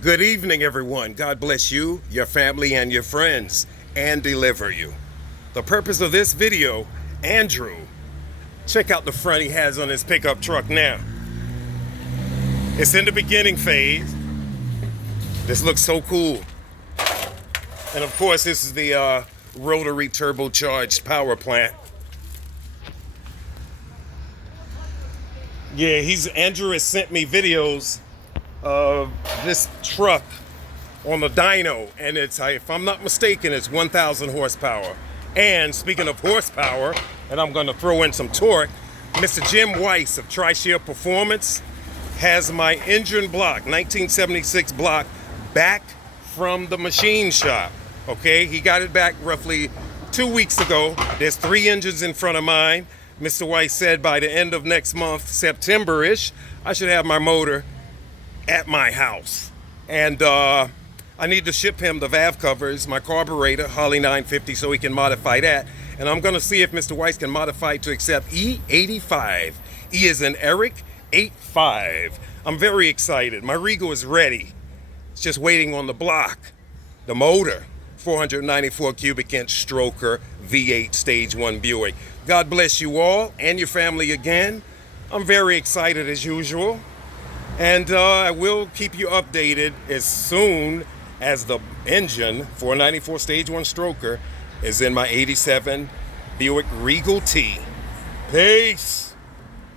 Good evening, everyone. God bless you, your family, and your friends, and deliver you. The purpose of this video, Andrew, check out the front he has on his pickup truck now. It's in the beginning phase. This looks so cool. And of course, this is the rotary turbocharged power plant. Yeah, Andrew has sent me videos of this truck on the dyno, and it's, if I'm not mistaken, it's 1,000 horsepower. And speaking of horsepower, and I'm going to throw in some torque, Mr. Jim Weise of Tri-Shield Performance has my engine block, 1976 block, back from the machine shop. Okay, he got it back roughly 2 weeks ago. There's 3 engines in front of mine. Mr. Weise said by the end of next month, September-ish, I should have my motor at my house. And I need to ship him the valve covers, my carburetor, Holly 950, so he can modify that. And I'm gonna see if Mr. Weise can modify to accept E85. E is in Eric, 85. I'm very excited. My Regal is ready. It's just waiting on the block. The motor, 494 cubic inch stroker, V8 stage 1 Buick. God bless you all and your family again. I'm very excited as usual. And I will keep you updated as soon as the engine, 494 stage 1 stroker, is in my 87 Buick Regal-T. Peace.